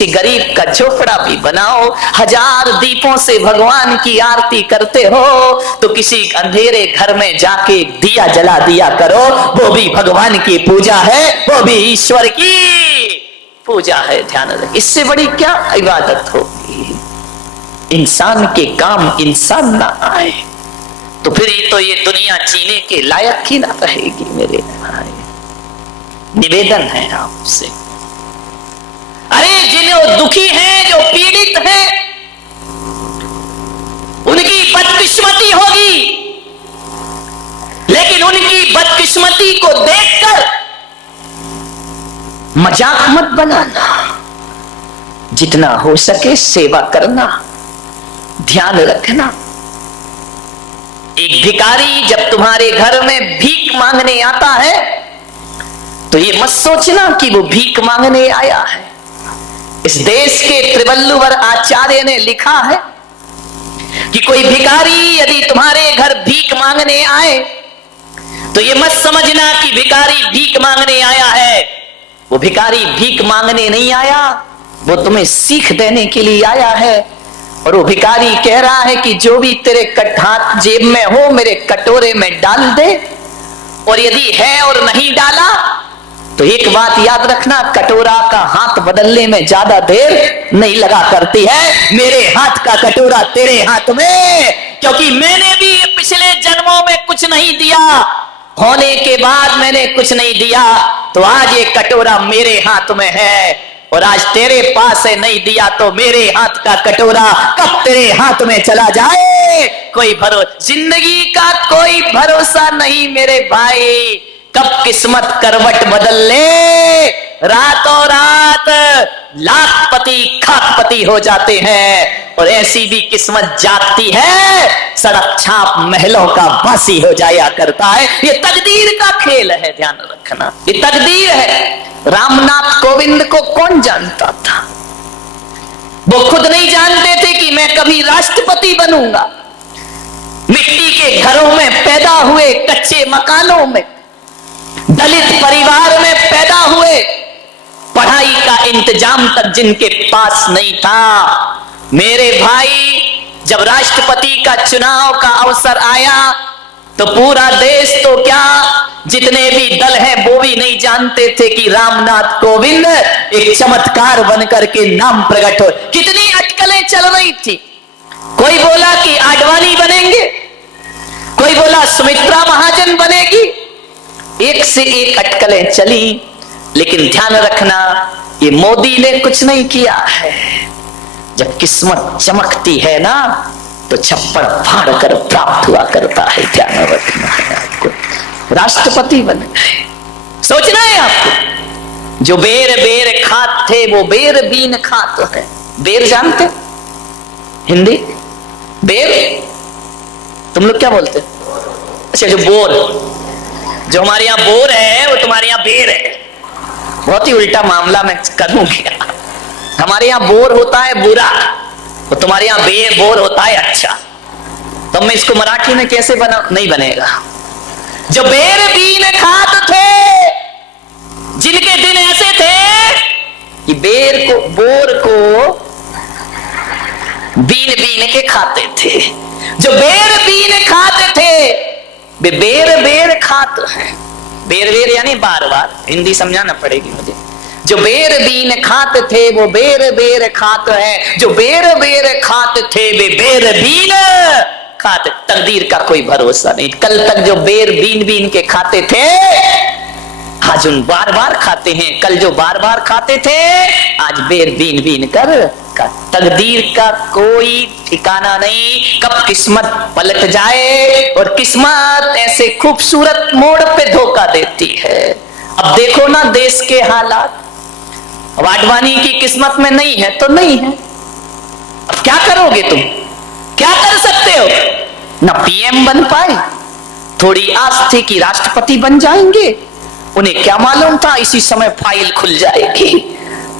गरीब का झोपड़ा भी बनाओ, 1000 दीपों से भगवान की आरती करते हो तो किसी अंधेरे घर में जाके दिया जला दिया करो, वो भी भगवान की पूजा है, वो भी ईश्वर की पूजा है। ध्यान रख, इससे बड़ी क्या इबादत होगी। इंसान के काम इंसान ना आए तो फिर ये दुनिया जीने के लायक ही ना रहेगी। मेरे भाई निवेदन है आपसे, अरे जिन्हें दुखी हैं, जो पीड़ित हैं, उनकी बदकिस्मती होगी, लेकिन उनकी बदकिस्मती को देखकर मजाक मत बनाना, जितना हो सके सेवा करना, ध्यान रखना। एक भिखारी जब तुम्हारे घर में भीख मांगने आता है तो ये मत सोचना कि वो भीख मांगने आया है। इस देश के त्रिवल्लुवर आचार्य ने लिखा है कि कोई भिखारी यदि तुम्हारे घर भीख मांगने आए तो ये मत समझना कि भिखारी भीख मांगने आया है। वो भिखारी भीख मांगने नहीं आया, वो तुम्हें सीख देने के लिए आया है। और वो भिखारी कह रहा है कि जो भी तेरे हाथ जेब में हो मेरे कटोरे में डाल दे, और यदि है और नहीं डाला तो एक बात याद रखना, कटोरा का हाथ बदलने में ज्यादा देर नहीं लगा करती है। मेरे हाथ का कटोरा तेरे हाथ में, क्योंकि मैंने भी पिछले जन्मों में कुछ नहीं दिया, होने के बाद मैंने कुछ नहीं दिया, तो आज ये कटोरा मेरे हाथ में है। और आज तेरे पास है, नहीं दिया तो मेरे हाथ का कटोरा कब तेरे हाथ में चला जाए कोई भरोसा, जिंदगी का कोई भरोसा नहीं मेरे भाई। कब किस्मत करवट बदल ले, रातों रात लाखपति खाकपति हो जाते हैं, और ऐसी भी किस्मत जागती है, सड़क छाप महलों का बासी हो जाया करता है। ये तकदीर का खेल है, ध्यान रखना, ये तकदीर है। रामनाथ कोविंद को कौन जानता था? वो खुद नहीं जानते थे कि मैं कभी राष्ट्रपति बनूंगा। मिट्टी के घरों में पैदा हुए, कच्चे मकानों में, दलित परिवार में पैदा हुए, पढ़ाई का इंतजाम तक जिनके पास नहीं था, मेरे भाई जब राष्ट्रपति का चुनाव का अवसर आया तो पूरा देश तो क्या, जितने भी दल हैं वो भी नहीं जानते थे कि रामनाथ कोविंद एक चमत्कार बनकर के नाम प्रकट हो। कितनी अटकलें चल रही थी, कोई बोला कि आडवाणी बनेंगे, कोई बोला सुमित्रा महाजन बनेगी, एक से एक अटकलें चली। लेकिन ध्यान रखना, ये मोदी ने कुछ नहीं किया है। जब किस्मत चमकती है ना तो छप्पड़ फाड़ कर प्राप्त हुआ करता है। ध्यान रखना है आपको, राष्ट्रपति बन गए। सोचना है आपको, जो बेर बेर खात थे वो बेर बीन खात है। बेर जानते हिंदी? बेर तुम लोग क्या बोलते? अच्छा, जो बोर, जो हमारे यहाँ बोर है वो तुम्हारे यहाँ बेर है। बहुत ही उल्टा मामला मैं करूं क्या? हमारे यहाँ बोर होता है बुरा, तो तुम्हारे यहाँ बोर होता है अच्छा। तो मैं इसको मराठी में कैसे बना? नहीं बनेगा। जो बेर बीन खात थे, जिनके दिन ऐसे थे कि बोर को बीन बीन के खाते थे। जो बेर बीन खाते थे वे बेर बेर खात है। बेर बेर यानी बार बार, हिंदी समझाना पड़ेगी मुझे। जो बेर बीन खात थे वो बेर बेर खात है, जो बेर बेर खात थे वे बेर बीन खाते। तकदीर का कोई भरोसा नहीं। कल तक जो बेर बीन बीन के खाते थे आज उन बार बार खाते हैं, कल जो बार बार खाते थे आज बेर बीन बीन कर का। तकदीर का कोई ठिकाना नहीं, कब किस्मत पलट जाए। और किस्मत ऐसे खूबसूरत मोड़ पे धोखा देती है। अब देखो ना देश के हालात, अब आडवाणी की किस्मत में नहीं है तो नहीं है, अब क्या करोगे तुम? क्या कर सकते हो? ना पीएम बन पाए, थोड़ी आस थी कि राष्ट्रपति बन जाएंगे, उन्हें क्या मालूम था इसी समय फाइल खुल जाएगी।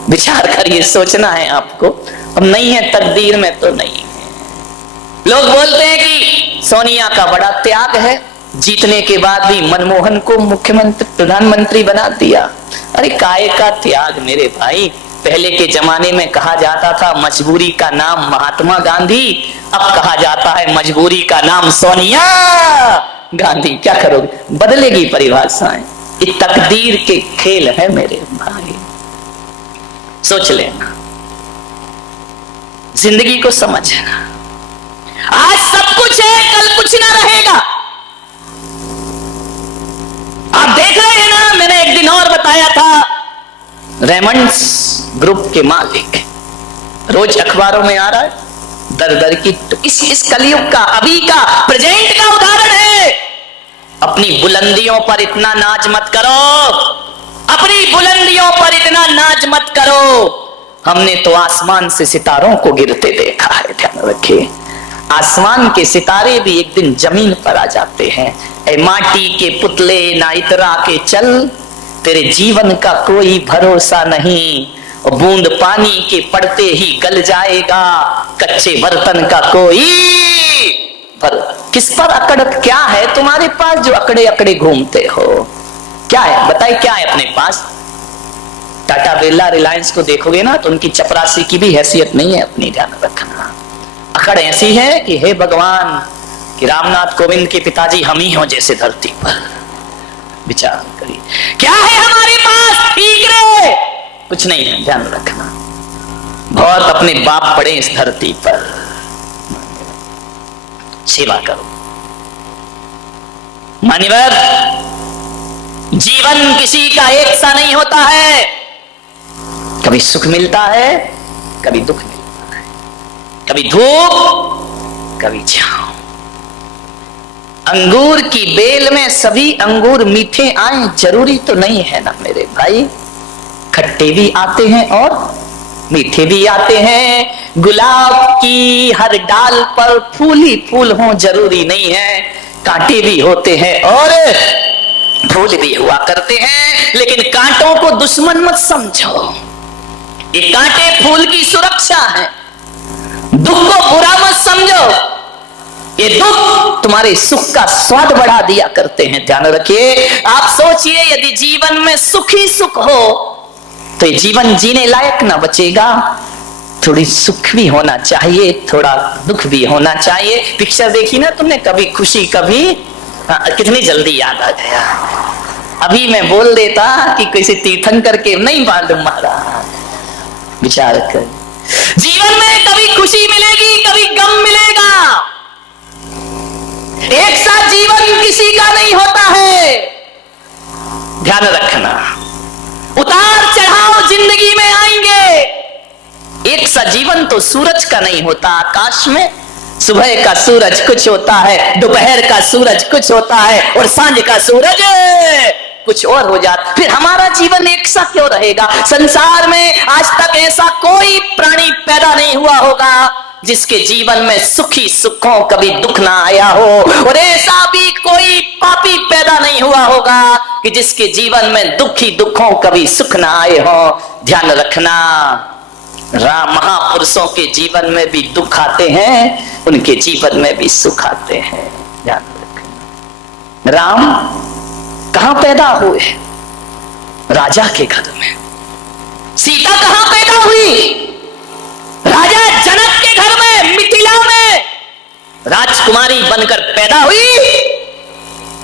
विचार करिए, सोचना है आपको। अब नहीं है, तकदीर में तो नहीं है। लोग बोलते हैं कि सोनिया का बड़ा त्याग है, जीतने के बाद भी मनमोहन को मुख्यमंत्री प्रधानमंत्री बना दिया। अरे काय का त्याग मेरे भाई, पहले के जमाने में कहा जाता था मजबूरी का नाम महात्मा गांधी, अब कहा जाता है मजबूरी का नाम सोनिया गांधी। क्या करोगे, बदलेगी परिभाषाएं। ये तकदीर के खेल है मेरे भाई, सोच लेना, जिंदगी को समझना। आज सब कुछ है, कल कुछ ना रहेगा। आप देख रहे हैं ना, मैंने एक दिन और बताया था, रेमंड्स ग्रुप के मालिक, रोज अखबारों में आ रहा है दर दर की। तो इस कलयुग का, अभी का, प्रेजेंट का उदाहरण है। अपनी बुलंदियों पर इतना नाज मत करो, अपनी बुलंदियों पर इतना नाज मत करो। हमने तो आसमान से सितारों को गिरते देखा है, ध्यान रखिए। आसमान के सितारे भी एक दिन जमीन पर आ जाते हैं। ए माटी के पुतले ना इतरा के चल, तेरे जीवन का कोई भरोसा नहीं। और बूंद पानी के पड़ते ही गल जाएगा, कच्चे बर्तन का कोई किस पर अकड़त क्या है तुम्हारे पास जो अकड़े अकड़े घूमते हो? क्या है बताइए, क्या है अपने पास? टाटा बिरला रिलायंस को देखोगे ना तो उनकी चपरासी की भी हैसियत नहीं है अपनी, ध्यान रखना। अकड़ ऐसी है कि हे भगवान, कि रामनाथ कोविंद के पिताजी हम ही हो जैसे धरती पर। विचार करिए, क्या है हमारे पास? ठीक रहे, कुछ नहीं है, ध्यान रखना। बहुत अपने बाप पड़े इस धरती पर, सेवा करो। मान्यवर, जीवन किसी का एक सा नहीं होता है। कभी सुख मिलता है, कभी दुख मिलता है, कभी धूप, कभी छांव। अंगूर की बेल में सभी अंगूर मीठे आए जरूरी तो नहीं है ना मेरे भाई। खट्टे भी आते हैं और मीठे भी आते हैं। गुलाब की हर डाल पर फूल ही फूल हो जरूरी नहीं है। कांटे भी होते हैं और फूल भी हुआ करते हैं। लेकिन कांटों को दुश्मन मत समझो, ये कांटे फूल की सुरक्षा है। दुख को बुरा मत समझो, ये दुख तुम्हारे सुख का स्वाद बढ़ा दिया करते हैं, ध्यान रखिए। आप सोचिए, यदि जीवन में सुख ही सुख हो तो ये जीवन जीने लायक ना बचेगा। थोड़ी सुख भी होना चाहिए, थोड़ा दुख भी होना चाहिए। पिक्चर देखी ना तुमने, कभी खुशी कभी, कितनी जल्दी याद आ गया। अभी मैं बोल देता कि किसी तीर्थंकर के नहीं मालूम मारा। विचार कर, जीवन में कभी खुशी मिलेगी, कभी गम मिलेगा। एक साथ जीवन किसी का नहीं होता है, ध्यान रखना। उतार चढ़ाव जिंदगी में आएंगे। एक सा जीवन तो सूरज का नहीं होता। आकाश में सुबह का सूरज कुछ होता है, दोपहर का सूरज कुछ होता है और सांझ का सूरज कुछ और हो जाता। फिर हमारा जीवन एक सा क्यों रहेगा? संसार में आज तक ऐसा कोई प्राणी पैदा नहीं हुआ होगा जिसके जीवन में सुखी सुखों कभी दुख ना आया हो, और ऐसा भी कोई पापी पैदा नहीं हुआ होगा कि जिसके जीवन में दुखी दुखों कभी सुख ना आए हो। ध्यान रखना, राम महापुरुषों के जीवन में भी दुख आते हैं, उनके जीवन में भी सुख आते हैं, ध्यान रखना। राम कहां पैदा हुए? राजा के घर में। सीता कहां पैदा हुई? राजा जनक के घर में, मिथिला में राजकुमारी बनकर पैदा हुई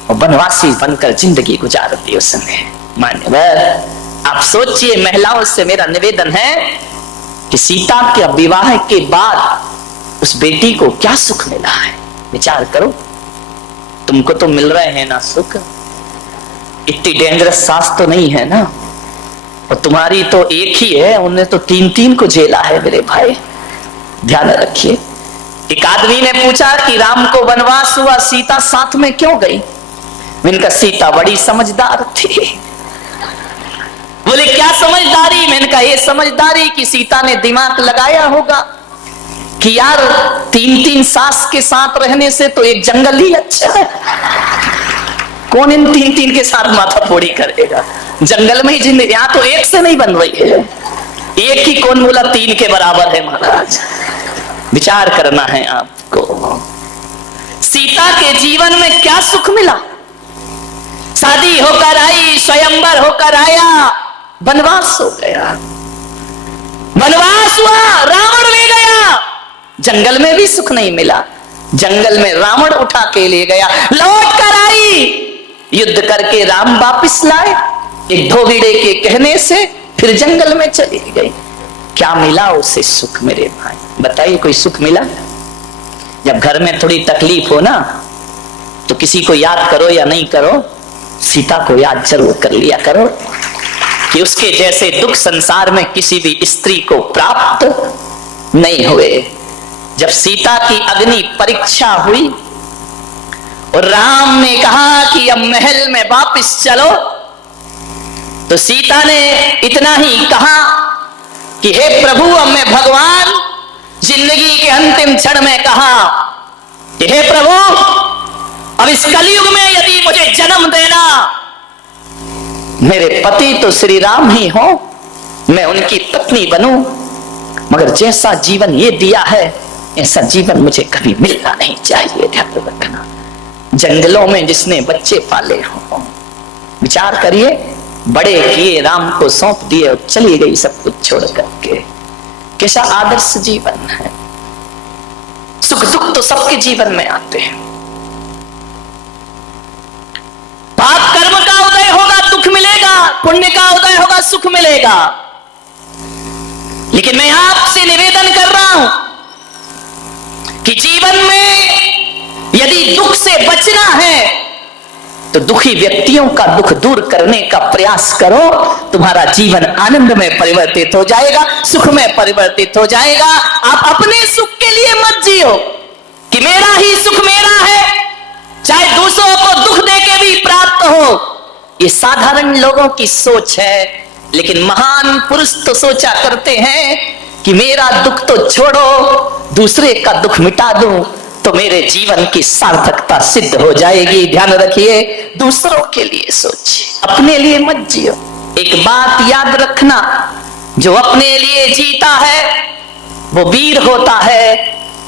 और वनवासी बनकर जिंदगी गुजार दी उसने। मान्यवर, आप सोचिए, महिलाओं से मेरा निवेदन है कि सीता के विवाह के बाद उस बेटी को क्या सुख मिला है। विचार करो, तुमको तो मिल रहे हैं ना सुख, इतनी डेंजरस सास तो नहीं है ना, और तुम्हारी तो एक ही है, उन्हें तो तीन तीन को झेला है मेरे भाई, ध्यान रखिए। एक आदमी ने पूछा कि राम को वनवास हुआ, सीता साथ में क्यों गई? मैंने कहा सीता बड़ी समझदार थी। बोले क्या समझदारी? मैंने कहा ये समझदारी कि सीता ने दिमाग लगाया होगा कि यार तीन तीन सास के साथ रहने से तो एक जंगल ही अच्छा है। कौन इन तीन तीन के साथ माथा फोड़ी करेगा? जंगल में ही जिंदगी, यहां तो एक से नहीं बन रही है। एक ही कौन बोला तीन के बराबर है महाराज? विचार करना है आपको। सीता के जीवन में क्या सुख मिला? शादी होकर आई, स्वयंवर होकर आया, वनवास हो गया। वनवास हुआ, रावण ले गया, जंगल में भी सुख नहीं मिला, जंगल में रावण उठा के ले गया। लौट कर आई, युद्ध करके राम वापिस लाए, एक धोबिड़े के कहने से फिर जंगल में चली गई। क्या मिला उसे सुख मेरे भाई? बताइए, कोई सुख मिला? जब घर में थोड़ी तकलीफ हो ना, तो किसी को याद करो या नहीं करो, सीता को याद जरूर कर लिया करो कि उसके जैसे दुख संसार में किसी भी स्त्री को प्राप्त नहीं हुए। जब सीता की अग्नि परीक्षा हुई और राम ने कहा कि अब महल में वापस चलो, तो सीता ने इतना ही कहा कि हे प्रभु, अब मैं भगवान जिंदगी के अंतिम क्षण में कहा कि हे प्रभु, अब इस कलयुग में यदि मुझे जन्म देना, मेरे पति तो श्री राम ही हो, मैं उनकी पत्नी बनूं, मगर जैसा जीवन ये दिया है ऐसा जीवन मुझे कभी मिलना नहीं चाहिए। ध्यान रखना, जंगलों में जिसने बच्चे पाले हो, विचार करिए, बड़े किए, राम को सौंप दिए और चली गई सब कुछ छोड़ करके। कैसा आदर्श जीवन है। सुख दुख तो सबके जीवन में आते हैं। पाप कर्म का उदय होगा, दुख मिलेगा, पुण्य का उदय होगा, सुख मिलेगा। लेकिन मैं आपसे निवेदन कर रहा हूं कि जीवन में यदि दुख से बचना है तो दुखी व्यक्तियों का दुख दूर करने का प्रयास करो, तुम्हारा जीवन आनंद में परिवर्तित हो जाएगा, सुख में परिवर्तित हो जाएगा। आप अपने सुख के लिए मत जियो कि मेरा ही सुख मेरा है, चाहे दूसरों को दुख देके भी प्राप्त हो। ये साधारण लोगों की सोच है, लेकिन महान पुरुष तो सोचा करते हैं कि मेरा दुख तो छोड़ो, दूसरे का दुख मिटा दूं तो मेरे जीवन की सार्थकता सिद्ध हो जाएगी। ध्यान रखिए, दूसरों के लिए सोचिए, अपने लिए मत जियो। एक बात याद रखना, जो अपने लिए जीता है वो वीर होता है,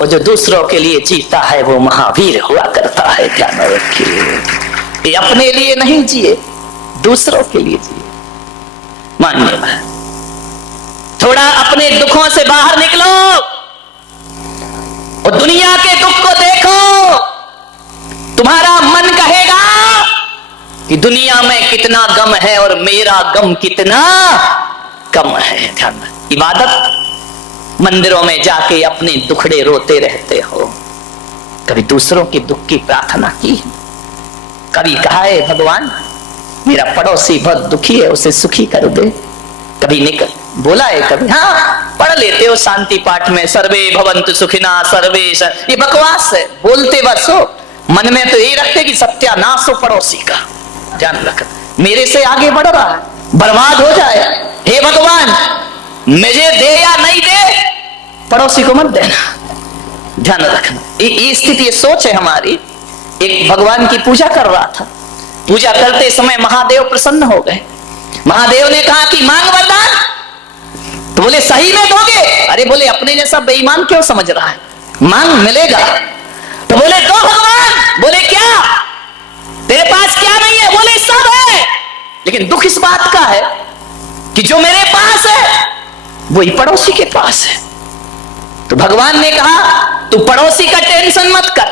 और जो दूसरों के लिए जीता है वो महावीर हुआ करता है। ध्यान रखिए, ये अपने लिए नहीं जिए, दूसरों के लिए जिए। मान्य, थोड़ा अपने दुखों से बाहर निकलो और दुनिया के दुख को देखो। तुम्हारा मन कहेगा कि दुनिया में कितना गम है और मेरा गम कितना कम है। ध्यान, इबादत मंदिरों में जाके अपने दुखड़े रोते रहते हो, कभी दूसरों के दुख की प्रार्थना की? कभी कहा है भगवान मेरा पड़ोसी बहुत दुखी है, उसे सुखी कर दे? कभी निकल बोला है? कभी? हाँ, पढ़ लेते हो शांति पाठ में, सर्वे भवन्तु सुखिना सर्वे। ये बकवास है, बोलते बस हो, मन में तो ये रखते कि सत्यानाश हो पड़ोसी का। ध्यान रख, मेरे से आगे बढ़ रहा है, बर्बाद हो जाए। हे भगवान, मुझे दे या नहीं दे, पड़ोसी को मत देना। ध्यान रखना, ये स्थिति, ये सोच है हमारी। एक भगवान की पूजा कर रहा था, पूजा करते समय महादेव प्रसन्न हो गए। महादेव ने कहा कि मांग वरदान, तो बोले सही में दोगे? अरे बोले अपने जैसा बेईमान क्यों समझ रहा है, मांग मिलेगा। तो बोले दो भगवान। बोले क्या तेरे पास क्या नहीं है? बोले सब है, लेकिन दुख इस बात का है कि जो मेरे पास है वही पड़ोसी के पास है। तो भगवान ने कहा तू पड़ोसी का टेंशन मत कर,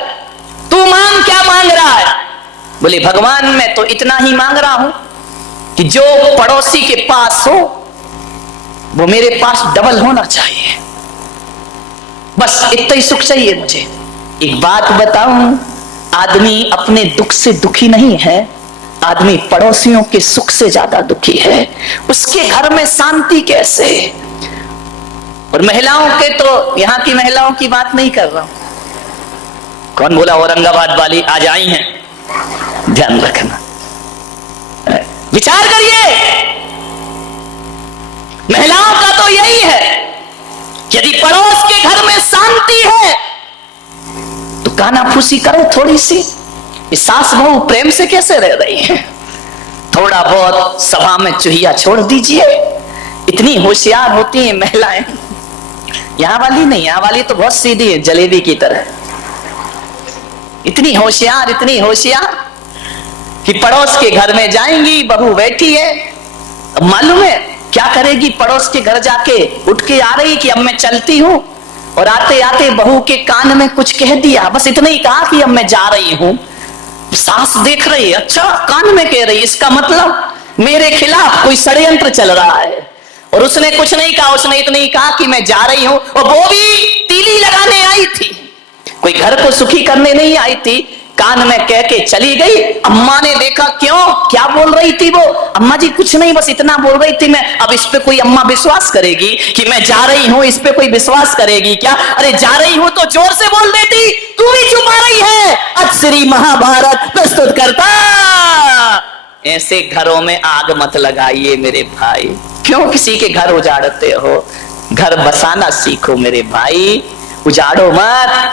तू मांग, क्या मांग रहा है? बोले भगवान मैं तो इतना ही मांग रहा हूं कि जो पड़ोसी के पास हो वो मेरे पास डबल होना चाहिए, बस इतना ही सुख चाहिए मुझे। एक बात बताऊं, आदमी अपने दुख से दुखी नहीं है, आदमी पड़ोसियों के सुख से ज्यादा दुखी है। उसके घर में शांति कैसे? और महिलाओं के तो, यहां की महिलाओं की बात नहीं कर रहा हूं। कौन बोला औरंगाबाद वाली आज आई हैं? ध्यान रखना, विचार करिए। महिलाओं का तो यही है, यदि पड़ोस के घर में शांति है तो कानाफूसी करो थोड़ी सी। सास बहू प्रेम से कैसे रह रही है? थोड़ा बहुत सभा में चुहिया छोड़ दीजिए। इतनी होशियार होती हैं महिलाएं। यहां वाली नहीं, यहां वाली तो बहुत सीधी है, जलेबी की तरह। इतनी होशियार, इतनी होशियार कि पड़ोस के घर में जाएंगी, बहू बैठी है, अब मालूम है क्या करेगी? पड़ोस के घर जाके उठ के आ रही कि अब मैं चलती हूं, और आते आते बहू के कान में कुछ कह दिया, बस इतना ही कहा कि अब मैं जा रही हूं। सास देख रही, अच्छा कान में कह रही, इसका मतलब मेरे खिलाफ कोई षड्यंत्र चल रहा है। और उसने कुछ नहीं कहा, उसने इतना ही कहा कि मैं जा रही हूं, और वो भी तीली लगाने आई थी, कोई घर को सुखी करने नहीं आई थी। कान में कह के चली गई। अम्मा ने देखा, क्यों, क्या बोल रही थी वो? अम्मा जी कुछ नहीं, बस इतना बोल रही थी मैं। अब इस पे कोई अम्मा विश्वास करेगी कि मैं जा रही हूं? इस पे कोई विश्वास करेगी क्या? अरे जा रही हूं तो जोर से बोल देती, तू भी छुपा रही है। आज श्री महाभारत प्रस्तुत करता। ऐसे घरों में आग मत लगाइए मेरे भाई। क्यों किसी के घर उजाड़ते हो? घर बसाना सीखो मेरे भाई, उजाड़ो मत।